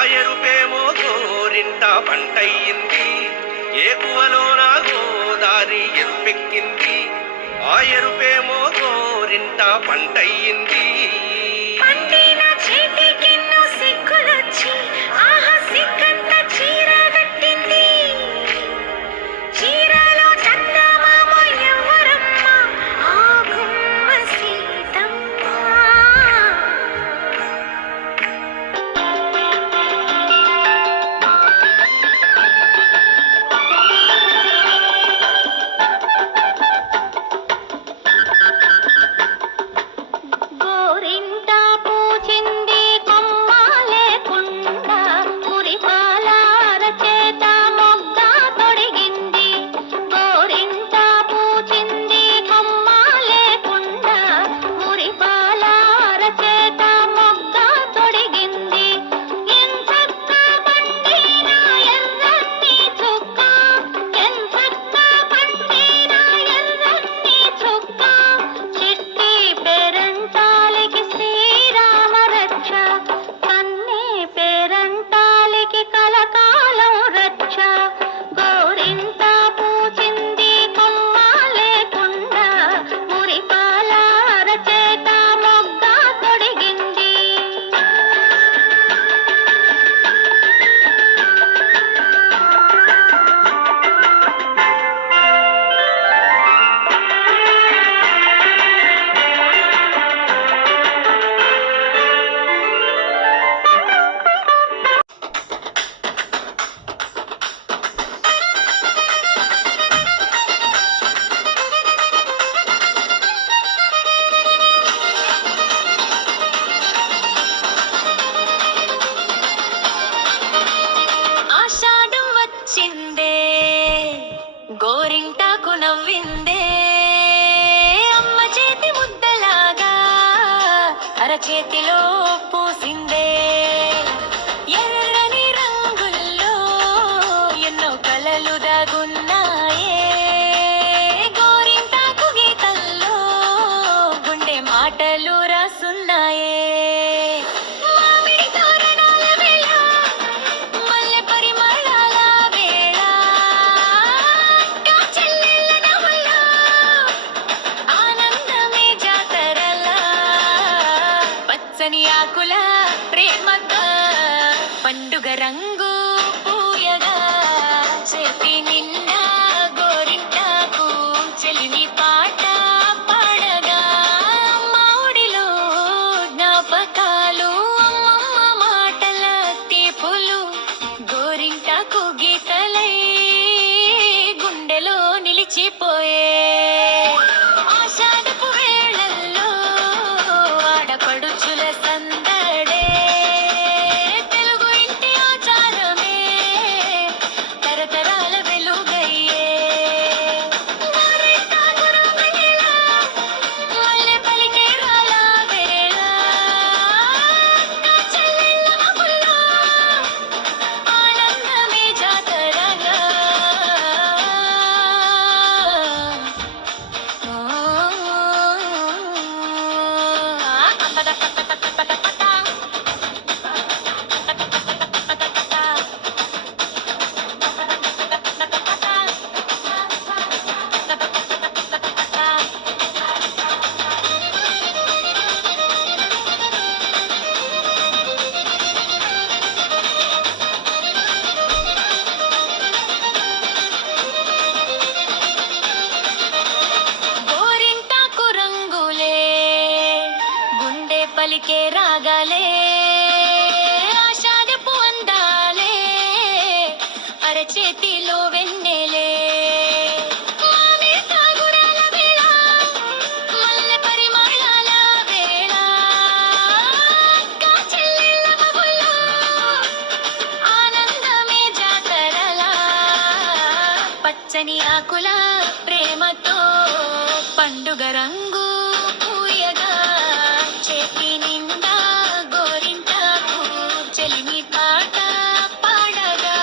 ఆయరుపేమో గోరింట పంటయ్యింది, ఏకువలోన గోదారి ఎరుపెక్కింది. ఆయరుపేమో గోరింట పంటయ్యింది. గోరింటాకు నవ్విందే అమ్మ చేతి ముద్దలాగా అరచేతిలో పూసిందే. ఎర్రని రంగుల్లో ఎన్నో కలలు దాగున్నాయే, గోరింటాకు గీతల్లో గుండె మాటలు రాసున్నాయే. ఆకుల ప్రేమగా పండుగ రంగు పూయగా చేతి నిన్న గోరింటాకు చెలిని పాట పాడగా మామిడిలో జ్ఞాపకాలు అమ్మమ్మ మాటల తీపులు గోరింటాకు గీతలై గుండెలో నిలిచిపోయే. పలికే రాగాలే ఆషాఢపు అందాలే అరచేతిలో వెన్నెలే. మల్లె పరిమళాల వేళ చెల్లెళ్ళ మగుల్లో ఆనందమే జాతరలా పచ్చని ఆకుల ప్రేమతో పండుగ రంగు పూయగా చేతి నిండా గోరింటాకు చెలిమి పాట పాడగా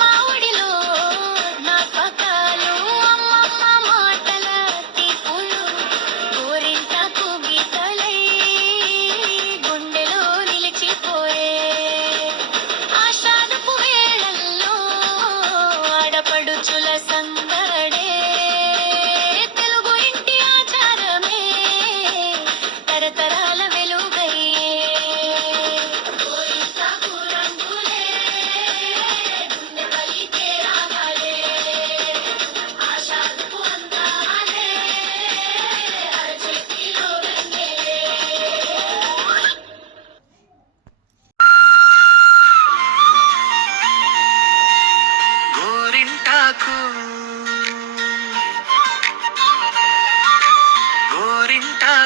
మామిడిలో జ్ఞాపకాలు అమ్మమ్మ మాటల తీపులు గోరింటాకు గీతలై గుండెలో నిలిచిపోయే.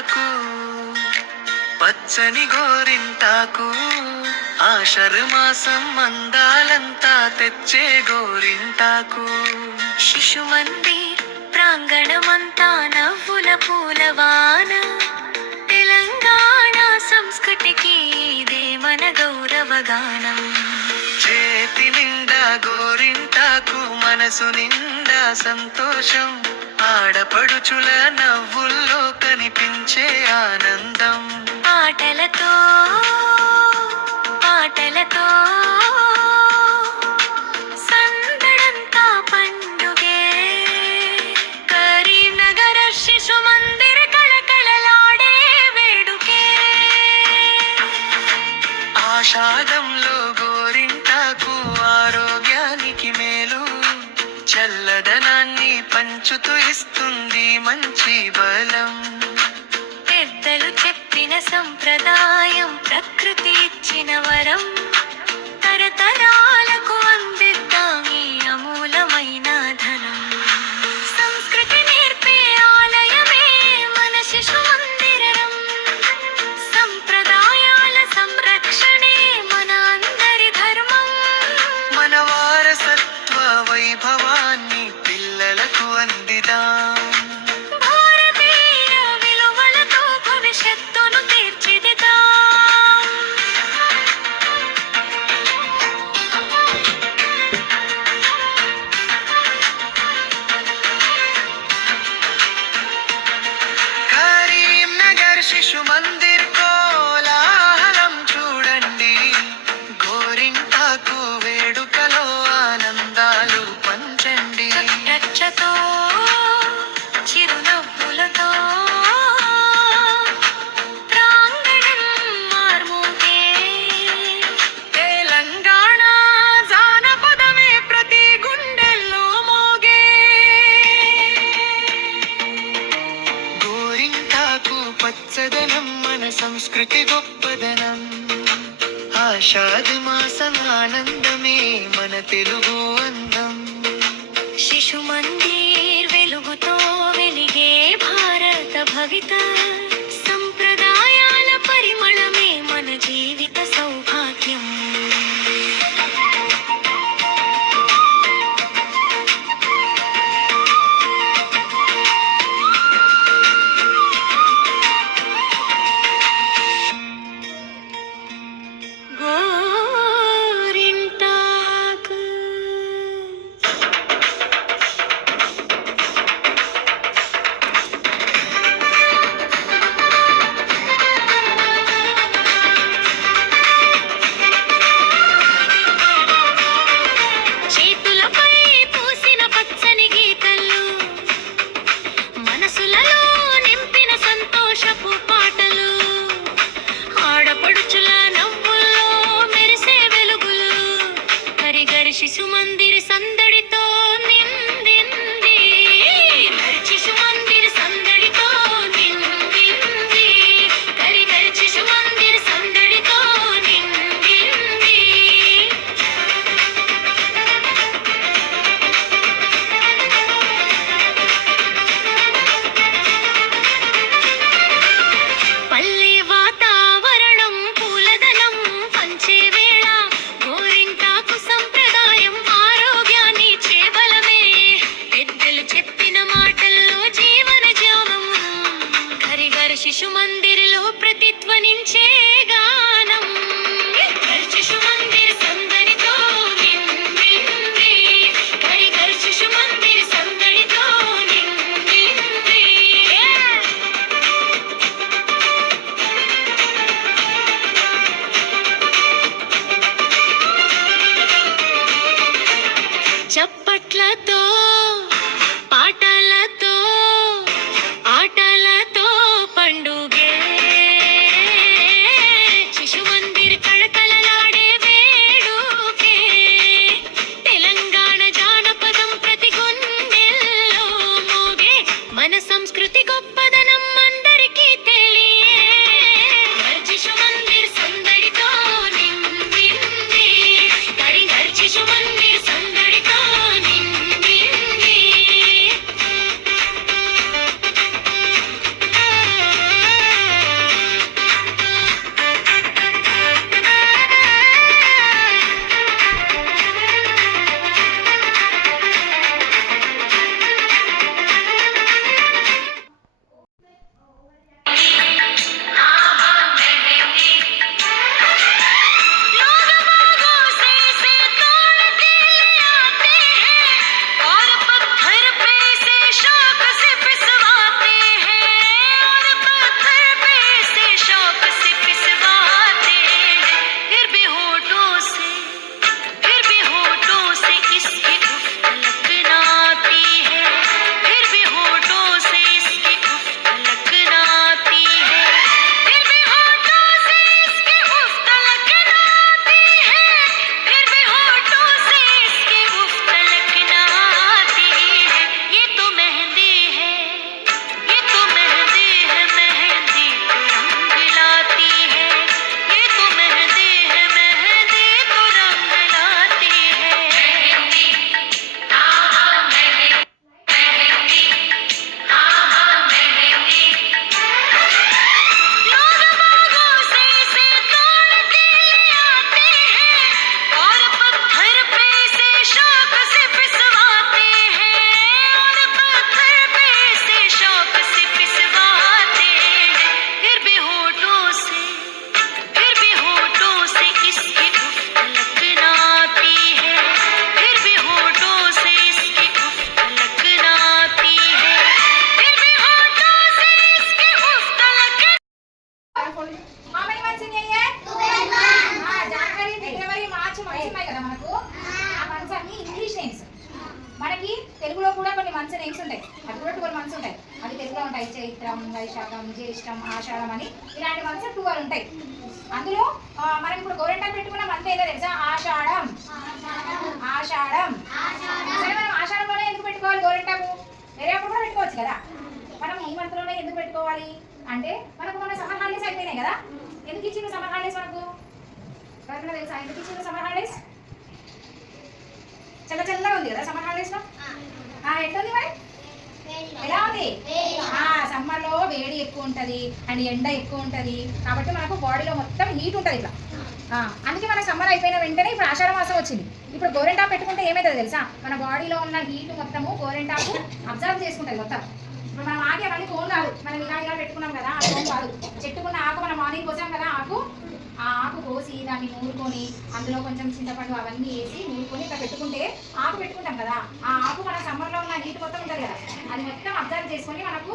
గోరింటాకు పచ్చని గోరింటాకు ఆషాఢమాసం అందాలంతా తెచ్చే గోరింటాకు శిశుమందిర్ ప్రాంగణమంతా నవ్వుల పూలవాన తెలంగాణ సంస్కృతికి ఇదే మన గౌరవగానం చేతి నిండా గోరింటాకు మనసు నిండా సంతోషం ఆడపడుచుల నవ్వుల్లో కనిపించే ఆనందం ఆటలతో పాటలతో సందడంతా పండుగే కరీంనగర్ శిశు మందిర్ కళకళలాడే వేడుకే ఆషాఢంలో గోరింటాకు ఆరోగ్యానికి మేలు చల్లదనాన్ని పంచుతూ ఇస్తుంది మంచి బలం పెద్దలు చెప్పిన సంప్రదాయం ప్రకృతి ఇచ్చిన వరం తరతరాలకు అందిద్దాం ఈ అమూలమైన ధనం సంస్కృతి నేర్పే ఆలయమే మన శిశు మందిరం సంప్రదాయాల సంరక్షణే మన అందరి ధర్మం మన వారసత్వ వైభవాన్ని పిల్లలకు అందిదాం భారతీయ విలువలతో భవిష్యత్తును తీర్చిదిద్దాం కరీంనగర్ శిశు మందిర్ కోలాహలం చూడండి గోరింటాకు వేడుకలో ఆనందాలు పంచండి రచ్చతో చిరునవ్వులతో ప్రాంగణం మార్మోగే తెలంగాణ జానపదమే ప్రతి గుండెల్లో మోగే గోరింటాకు పచ్చదనం మన సంస్కృతి గొప్పదనం ఆషాఢమాసం ఆనందమే మన తెలుగు అందం శిశు మందిర్ వెలుగుతో వెలిగే భారత భవిత సంప్రదాయాల పరిమళమే మన జీవిత సౌభాగ్యం గోరింటాకు మంత్స్ ఉన్నాయి కదా మనకు, ఆ మంత్స్ అన్ని ఇంగ్లీష్ నేమ్స్. మనకి తెలుగులో కూడా కొన్ని మంత్స్ నేమ్స్ ఉంటాయి, అది కూడా 12 మంత్స్ ఉంటాయి. అది తెలుగులో ఉంటాయి, చైత్రం, వైశాఖం, జ్యేష్టం, ఆషాఢం అని ఇలాంటి మంత్స్ 12 ఉంటాయి. అందులో మనం ఇప్పుడు గోరెంటాకు పెట్టుకున్న మంత్ ఏదో తెలుసా? ఆషాఢం. ఆషాఢం. సరే, మనం ఆషాఢంలోనే ఎందుకు పెట్టుకోవాలి గోరెంటాకు? వేరే అప్పుడు కూడా పెట్టుకోవచ్చు కదా. మనం ఈ మంత్లోనే ఎందుకు పెట్టుకోవాలి అంటే మనకు మన సమ్మర్ హాలిడేస్ అయిపోయినాయి కదా. ఎందుకు ఇచ్చింది సమ్మర్ హాలిడేస్ మనకు? ఎవరికైనా తెలుసా ఎందుకు ఇచ్చింది సమ్మర్ హాలిడేస్? చల్లగా ఉంది కదా సమ్మర్ హాలిడేస్ లో. ఎట్లుంది మరి? ఎలా ఉంది? సమ్మర్ లో వేడి ఎక్కువ ఉంటది అండ్ ఎండ ఎక్కువ ఉంటది కాబట్టి మనకు బాడీలో మొత్తం హీట్ ఉంటది ఇట్లా. అందుకే మన సమ్మర్ అయిపోయిన వెంటనే ఇప్పుడు ఆషాఢ మాసం వచ్చింది. ఇప్పుడు గోరెంటాకు పెట్టుకుంటే ఏమైతుంది తెలుసా? మన బాడీలో ఉన్న హీట్ మొత్తము గోరెంటాకు అబ్జర్వ్ చేసుకుంటుంది మొత్తం. ఇప్పుడు మనం ఆకే మళ్ళీ ఫోన్ కాదు, మనం ఇలా పెట్టుకున్నాం కదా, ఆ ఫోన్ కాదు. చెట్టుకున్న ఆకు మనం మార్నింగ్ కోసాం కదా, ఆ ఆకు కోసి దాన్ని నూరుకొని అందులో కొంచెం చింతపండు అవన్నీ వేసి నూరుకొని ఇట్లా పెట్టుకుంటే ఆకు పెట్టుకుంటాం కదా, ఆ ఆకు మన సమ్మర్లో ఉన్న హీట్ మొత్తం ఉంటుంది కదా, అది మొత్తం అబ్జర్వ్ చేసుకొని మనకు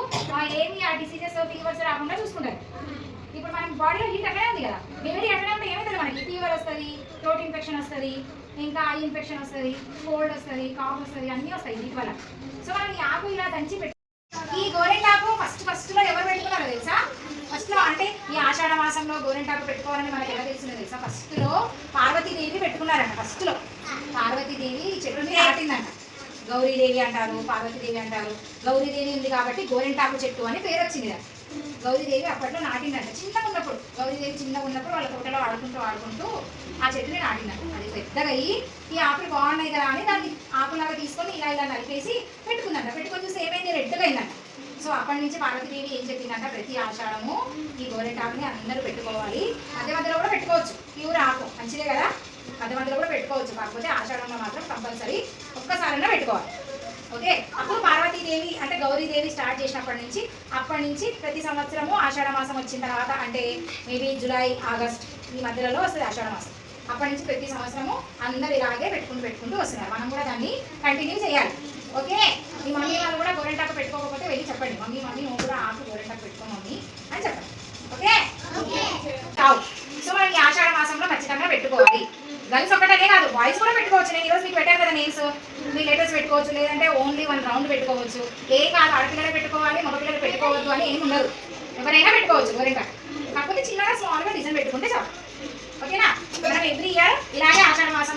ఏమి ఆ డిసీజెస్ ఫీవర్స్ రాకుండా చూసుకుంటారు. ఇప్పుడు మనం బాడీలో హీట్ అక్కడే ఉంది కదా, వేడి అక్కడే ఉంటే ఏమవుతుంది? మనకి ఫీవర్ వస్తుంది, థ్రోట్ ఇన్ఫెక్షన్ వస్తుంది, ఇంకా ఐ ఇన్ఫెక్షన్ వస్తుంది, కోల్డ్ వస్తుంది, కాఫ్ వస్తుంది, అన్నీ వస్తాయి హీట్ వల్ల. సో మనం ఈ ఆకు ఇలా దంచి ఈ గోరెంటాకు ఫస్ట్లో ఎవరు పెట్టుకున్నారో తెలుసా? ఫస్ట్లో అంటే ఈ ఆషాఢ మాసంలో గోరెంటాకు పెట్టుకోవాలని మనకి ఎలా తెలిసిందో తెలుసా? ఫస్ట్లో పార్వతీదేవి పెట్టుకున్నారంట. ఫస్ట్లో పార్వతీదేవి ఈ చెట్టుని నాటిందంట. గౌరీదేవి అంటారు, పార్వతీదేవి అంటారు. గౌరీదేవి ఉంది కాబట్టి గోరెంటాకు చెట్టు అని పేరు వచ్చింది కదా. గౌరీదేవి అప్పట్లో నాటిందంట చిన్నగా ఉన్నప్పుడు. గౌరీదేవి చిన్నగా ఉన్నప్పుడు వాళ్ళ తోటలో ఆడుకుంటూ ఆ చెట్టుని నాటిందంట. అది పెద్దగా అయ్యి ఈ ఆకులు బాగున్నాయి కదా అని దాన్ని ఆకులాగా తీసుకొని ఇలా నలిపేసి పెట్టుకుందంట. పెట్టుకొని చూస్తే ఏమైంది? రెడ్గా అయిందంట. సో అప్పటి నుంచి పార్వతీదేవి ఏం చెప్పిందంట? ప్రతి ఆషాఢము ఈ గోరెంటాకుని అందరూ పెట్టుకోవాలి. మధ్య మధ్యలో కూడా పెట్టుకోవచ్చు, ప్యూర్ ఆకు మంచిదే కదా, మధ్య మధ్యలో కూడా పెట్టుకోవచ్చు. కాకపోతే ఆషాఢంలో మాత్రం కంపల్సరీ ఒక్కసారైనా పెట్టుకోవాలి. ఓకే, అప్పుడు పార్వతీదేవి అంటే గౌరీదేవి స్టార్ట్ చేసినప్పటి నుంచి అప్పటి నుంచి ప్రతి సంవత్సరము ఆషాఢ మాసం వచ్చిన తర్వాత అంటే మేబీ జూలై, ఆగస్ట్ ఈ మధ్యలో వస్తుంది ఆషాఢ మాసం. అప్పటి నుంచి ప్రతి సంవత్సరము అందరు ఇలాగే పెట్టుకుంటూ వస్తున్నారు. మనం కూడా దాన్ని కంటిన్యూ చేయాలి. ఓకే, మీ మమ్మీ వాళ్ళు కూడా గోరెంటాకు పెట్టుకోకపోతే వెళ్ళి చెప్పండి, మమ్మీ నువ్వు కూడా ఆకు గోరెంటాకు పెట్టుకో మమ్మీ అని చెప్పండి. ఓకే, సో మనం ఈ ఆషాఢ మాసంలో ఖచ్చితంగా పెట్టుకోవాలి. గర్ల్స్ ఒక్కటనే కాదు, బాయ్స్ కూడా పెట్టుకోవచ్చు. నేను ఈరోజు మీకు పెట్టాను కదా నేమ్స్, మీ లెటర్స్ పెట్టుకోవచ్చు, లేదంటే ఓన్లీ 1 రౌండ్ పెట్టుకోవచ్చు. ఏం కాదు, ఆడపిల్లలు పెట్టుకోవాలి, మగపిల్లలు పెట్టుకోవద్దు అని ఏమి ఉండదు, ఎవరైనా పెట్టుకోవచ్చు గోరెంటాకు. కాకపోతే చిన్నగా స్మాల్గా డిజైన్ పెట్టుకుంటే చాలు. ఓకేనా? మనం ఎవ్రీ ఇయర్ ఇలాగే ఆషాఢ మాసం